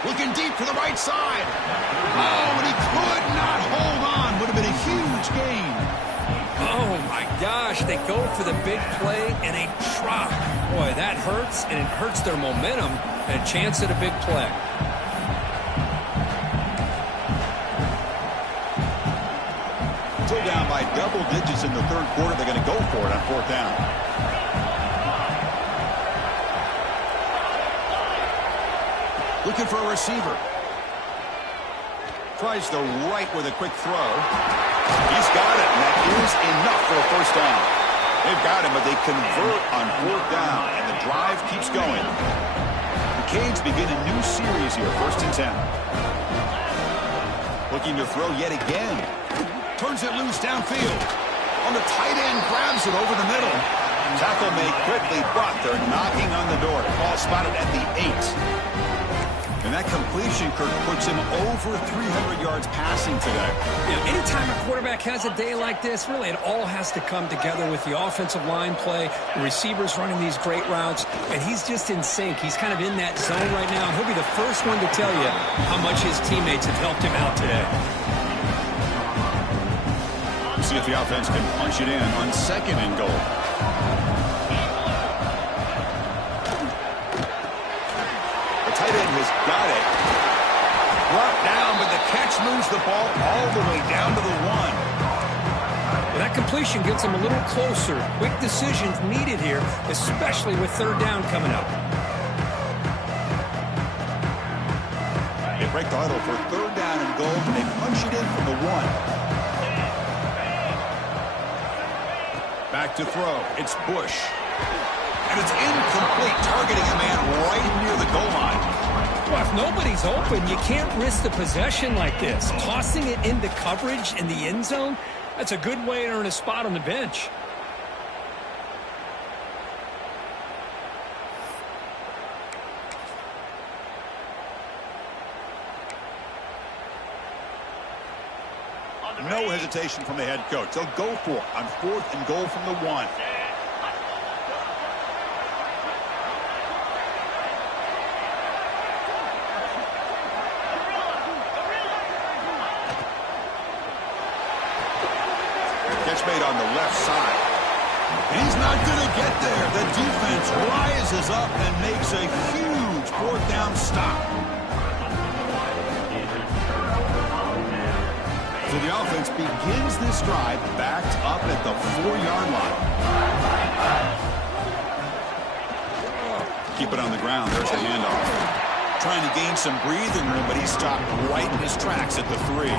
Looking deep to the right side. Oh, and he could not hold on. Would have been a huge gain. Oh, my gosh. They go for the big play, and they drop. Boy, that hurts, and it hurts their momentum and a chance at a big play. Still down by double digits in the third quarter. They're going to go for it on fourth down. Looking for a receiver. Tries the right with a quick throw. He's got it, and that is enough for a first down. They've got him, but they convert on fourth down, and the drive keeps going. The Canes begin a new series here, 1st and 10. Looking to throw yet again. Turns it loose downfield. On the tight end, grabs it over the middle. Tackle made quickly, but they're knocking on the door. Ball spotted at the 8. And that completion, Kirk, puts him over 300 yards passing today. Yeah, anytime a quarterback has a day like this, really it all has to come together with the offensive line play, the receivers running these great routes, and he's just in sync. He's kind of in that zone right now, and he'll be the first one to tell you how much his teammates have helped him out today. We'll see if the offense can punch it in on 2nd and goal. Tight end has got it. Brought down, but the catch moves the ball all the way down to the 1. Well, that completion gets them a little closer. Quick decisions needed here, especially with third down coming up. They break the huddle for third down and goal, and they punch it in from the 1. Back to throw. It's Bush. And it's incomplete, targeting a man right near the goal line. Well, if nobody's open, you can't risk the possession like this. Tossing it into coverage in the end zone, that's a good way to earn a spot on the bench. No hesitation from the head coach. They'll go for it on 4th and goal from the 1. Catch made on the left side. He's not going to get there. The defense rises up and makes a huge 4th down stop. So the offense begins this drive backed up at the 4-yard line. Keep it on the ground. There's a handoff. Trying to gain some breathing room, but he stopped right in his tracks at the 3.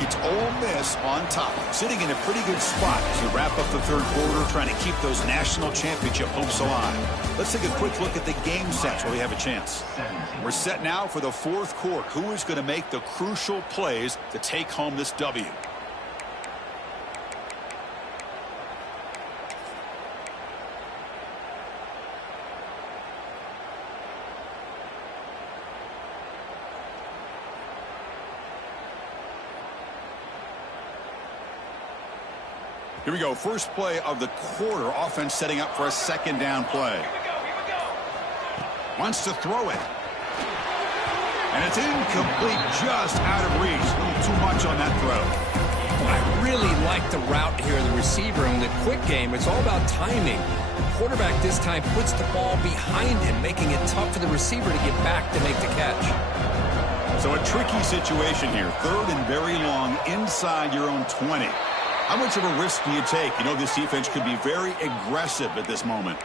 It's Ole Miss on top, sitting in a pretty good spot as we wrap up the third quarter, trying to keep those national championship hopes alive. Let's take a quick look at the game sets where we have a chance. We're set now for the fourth quarter. Who is going to make the crucial plays to take home this W? Here we go. First play of the quarter. Offense setting up for a second down play. Here we go. Wants to throw it. And it's incomplete, just out of reach. A little too much on that throw. I really like the route here of the receiver. In the quick game, it's all about timing. The quarterback this time puts the ball behind him, making it tough for the receiver to get back to make the catch. So a tricky situation here. Third and very long inside your own 20. How much of a risk do you take? You know this defense could be very aggressive at this moment.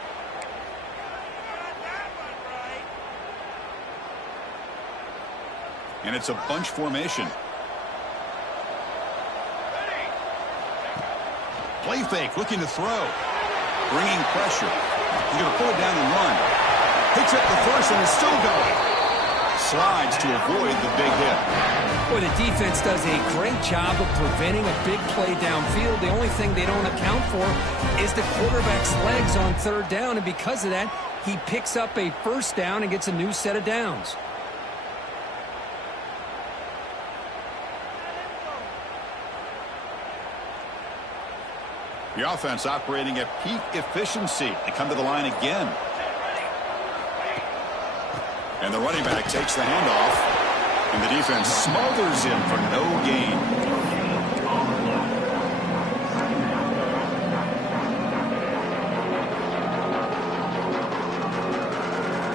And it's a bunch formation. Play fake, looking to throw. Bringing pressure. He's going to pull it down and run. Picks up the first and is still going. Slides to avoid the big hit. Boy, the defense does a great job of preventing a big play downfield. The only thing they don't account for is the quarterback's legs on third down, and because of that, he picks up a first down and gets a new set of downs. The offense operating at peak efficiency. They come to the line again. And the running back takes the handoff. And the defense smothers him for no gain.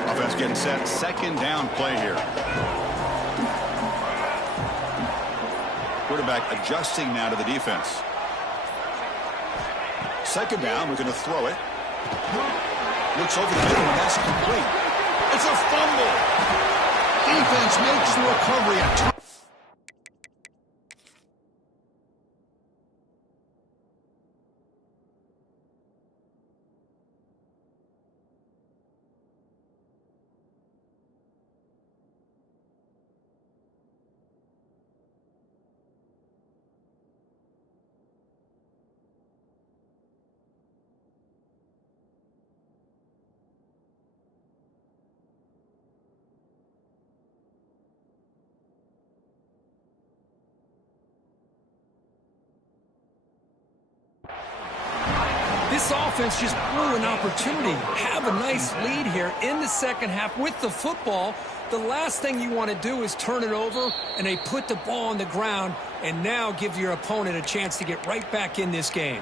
Offense getting set. Second down play here. Quarterback adjusting now to the defense. Second down, we're going to throw it. Looks over the middle, and that's complete. It's a fumble. Defense makes the recovery at time. This offense just blew an opportunity. Have a nice lead here in the second half with the football. The last thing you want to do is turn it over, and they put the ball on the ground and now give your opponent a chance to get right back in this game.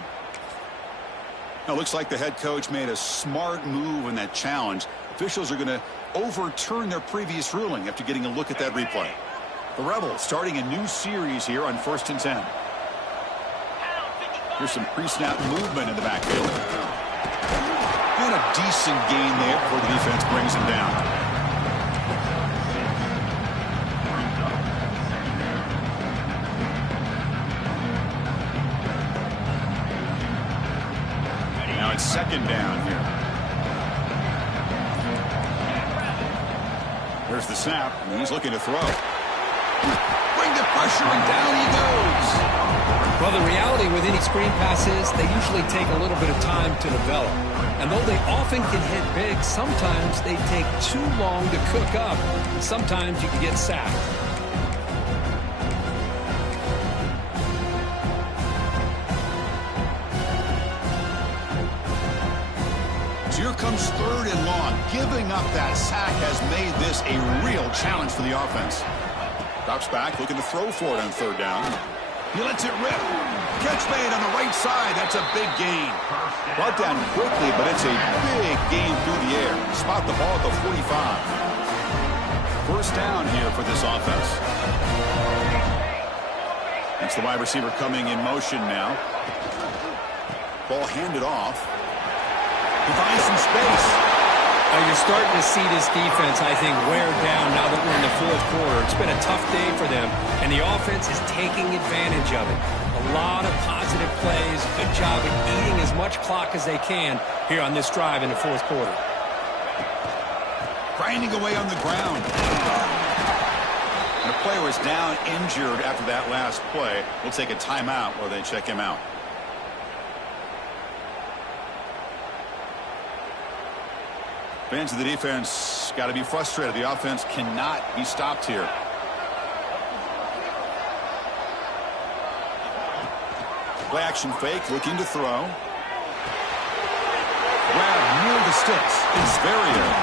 Now, looks like the head coach made a smart move in that challenge. Officials are going to overturn their previous ruling after getting a look at that replay. The Rebels starting a new series here on 1st and 10. Here's some pre-snap movement in the backfield. And a decent gain there before the defense brings him down. Now it's second down here. There's the snap, and he's looking to throw. Bring the pressure, and down he goes. Well, the reality with any screen pass is they usually take a little bit of time to develop. And though they often can hit big, sometimes they take too long to cook up. And sometimes you can get sacked. So here comes third and long. Giving up that sack has made this a real challenge for the offense. Drops back, looking to throw for it on third down. He lets it rip. Catch made on the right side. That's a big gain. Brought down quickly, but it's a big gain through the air. Spot the ball at the 45. First down here for this offense. It's the wide receiver coming in motion now. Ball handed off. He finds some space. You're starting to see this defense, I think, wear down now that we're in the fourth quarter. It's been a tough day for them, and the offense is taking advantage of it. A lot of positive plays. Good job at eating as much clock as they can here on this drive in the fourth quarter. Grinding away on the ground. And the player was down injured after that last play. We'll take a timeout while they check him out. Fans of the defense got to be frustrated. The offense cannot be stopped here. Play action fake, looking to throw. Grab near the sticks. It's Verrier.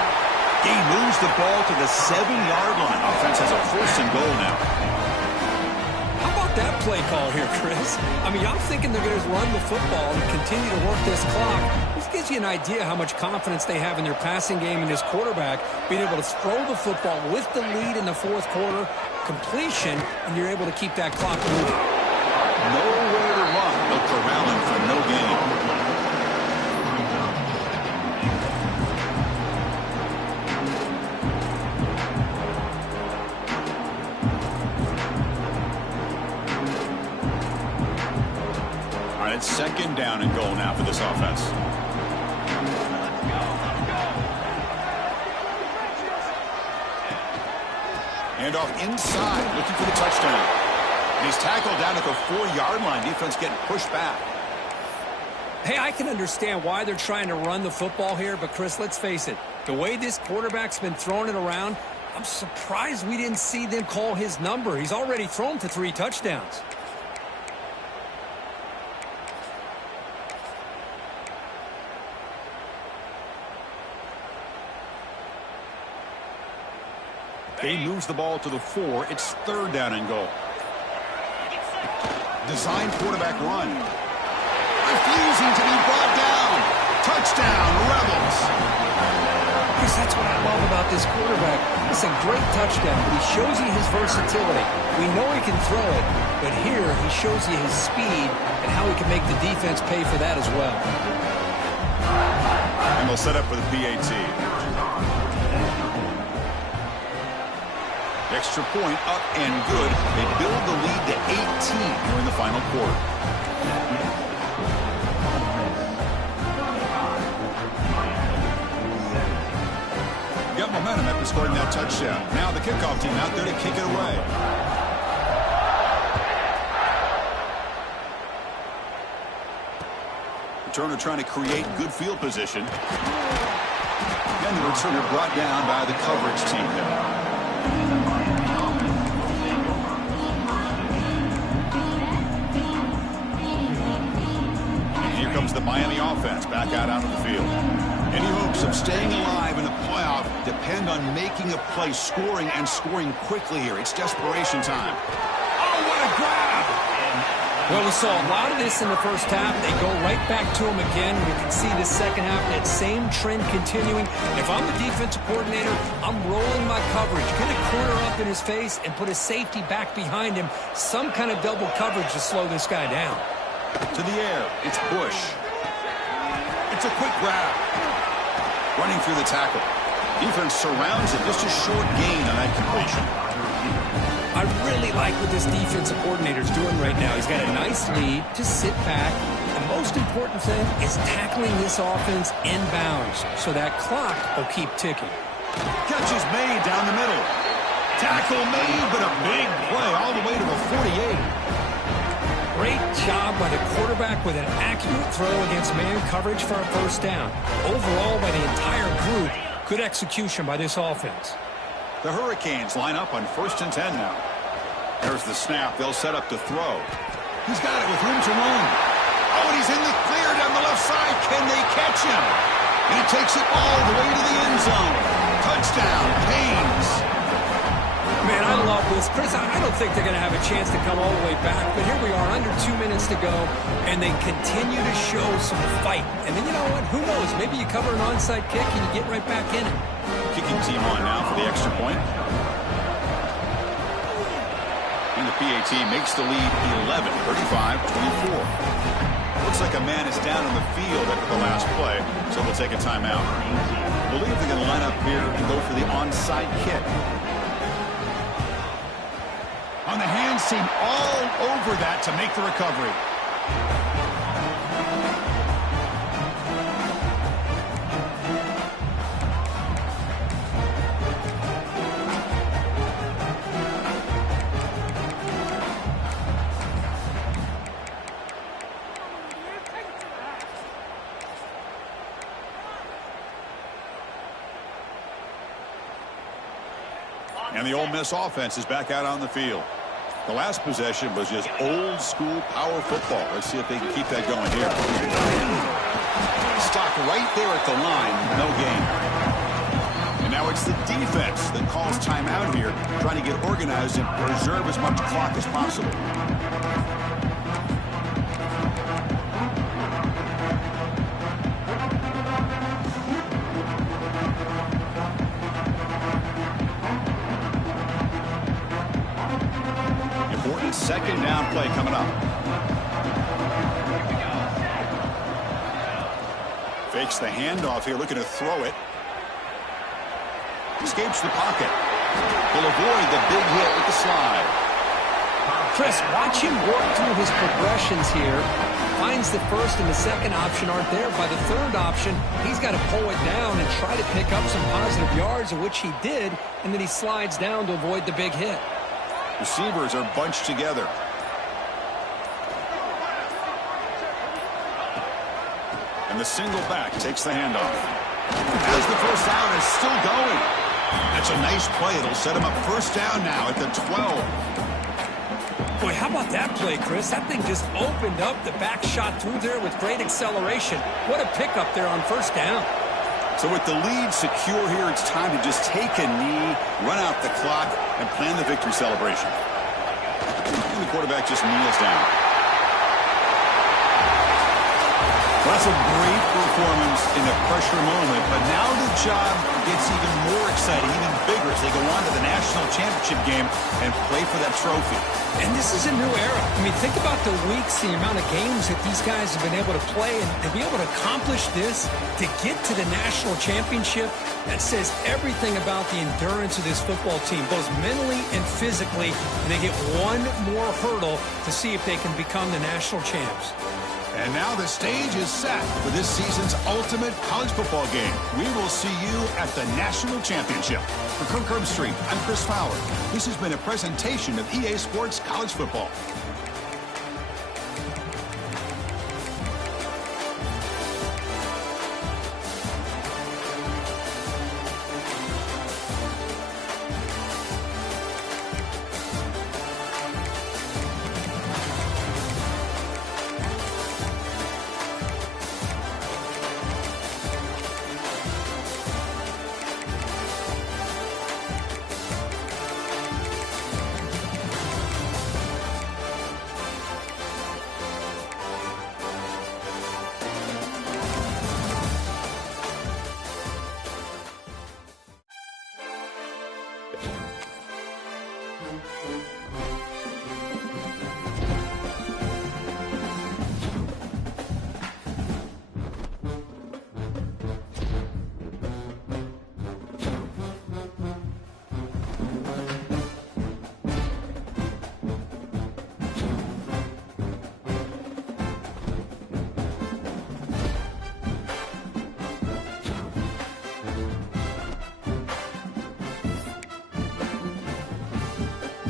He moves the ball to the 7-yard line. Offense has a first and goal now. How about that play call here, Chris? I mean, I'm thinking they're going to run the football and continue to work this clock. This gives you an idea how much confidence they have in their passing game and this quarterback being able to throw the football with the lead in the fourth quarter, completion, and you're able to keep that clock moving. Nowhere to run. They'll corral him for no gain. It's second down and goal now for this offense. Handoff inside, looking for the touchdown. And he's tackled down at the 4-yard line. Defense getting pushed back. Hey, I can understand why they're trying to run the football here, but Chris, let's face it. The way this quarterback's been throwing it around, I'm surprised we didn't see them call his number. He's already thrown for 3 touchdowns. He moves the ball to the 4. It's third down and goal. Design quarterback run. Refusing to be brought down. Touchdown, Rebels. Chris, that's what I love about this quarterback. It's a great touchdown, but he shows you his versatility. We know he can throw it, but here he shows you his speed and how he can make the defense pay for that as well. And they'll set up for the PAT. Extra point up and good. They build the lead to 18 here in the final quarter. Got momentum after scoring that touchdown. Now the kickoff team out there to kick it away. Returner trying to create good field position. And the returner brought down by the coverage team there. Comes the Miami offense back out onto the field. Any hopes of staying alive in the playoff depend on making a play, scoring, and scoring quickly here. It's desperation time. Oh, what a grab! Well, we saw a lot of this in the first half. They go right back to him again. We can see the second half, that same trend continuing. If I'm the defensive coordinator, I'm rolling my coverage. Get a corner up in his face and put a safety back behind him. Some kind of double coverage to slow this guy down. To the air, it's Bush. It's a quick grab. Running through the tackle. Defense surrounds it. Just a short gain on that completion. I really like what this defensive coordinator's doing right now. He's got a nice lead. Just sit back. The most important thing is tackling this offense inbounds so that clock will keep ticking. Catch is made down the middle. Tackle made, but a big play all the way to the 48. Great job by the quarterback with an accurate throw against man coverage for a first down. Overall, by the entire group, good execution by this offense. The Hurricanes line up on 1st and 10 now. There's the snap. They'll set up to throw. He's got it with room to run. Oh, and he's in the clear down the left side. Can they catch him? And he takes it all the way to the end zone. Touchdown, Canes. Man, I love Well, Chris, I don't think they're going to have a chance to come all the way back, but here we are, under 2 minutes to go, and they continue to show some fight. And then, you know what? Who knows? Maybe you cover an onside kick and you get right back in it. Kicking team on now for the extra point. And the PAT makes the lead 11, 35-24. Looks like a man is down on the field after the last play, so they'll take a timeout. Believe they're going to line up here and go for the onside kick. On the hands team, all over that to make the recovery. And the Ole Miss offense is back out on the field. The last possession was just old-school power football. Let's see if they can keep that going here. Stopped right there at the line. No gain. And now it's the defense that calls timeout here, trying to get organized and preserve as much clock as possible. Second down play coming up. Fakes the handoff here, looking to throw it. Escapes the pocket. Will avoid the big hit with the slide. Chris, watch him work through his progressions here. Finds the first and the second option aren't there. By the third option, he's got to pull it down and try to pick up some positive yards, of which he did, and then he slides down to avoid the big hit. Receivers are bunched together. And the single back takes the handoff. As the first down is still going. That's a nice play. It'll set him up first down now at the 12. Boy, how about that play, Chris? That thing just opened up. The back shot through there with great acceleration. What a pickup there on first down. So with the lead secure here, it's time to just take a knee, run out the clock, and plan the victory celebration. And the quarterback just kneels down. Well, that's a great performance in a pressure moment, but now the job gets even more exciting, even bigger as they go on to the national championship game and play for that trophy. And this is a new era. I mean, think about the weeks, the amount of games that these guys have been able to play, and to be able to accomplish this, to get to the national championship, that says everything about the endurance of this football team, both mentally and physically, and they get one more hurdle to see if they can become the national champs. And now the stage is set for this season's ultimate college football game. We will see you at the national championship. For Kirk Herbstreit, I'm Chris Fowler. This has been a presentation of EA Sports College Football.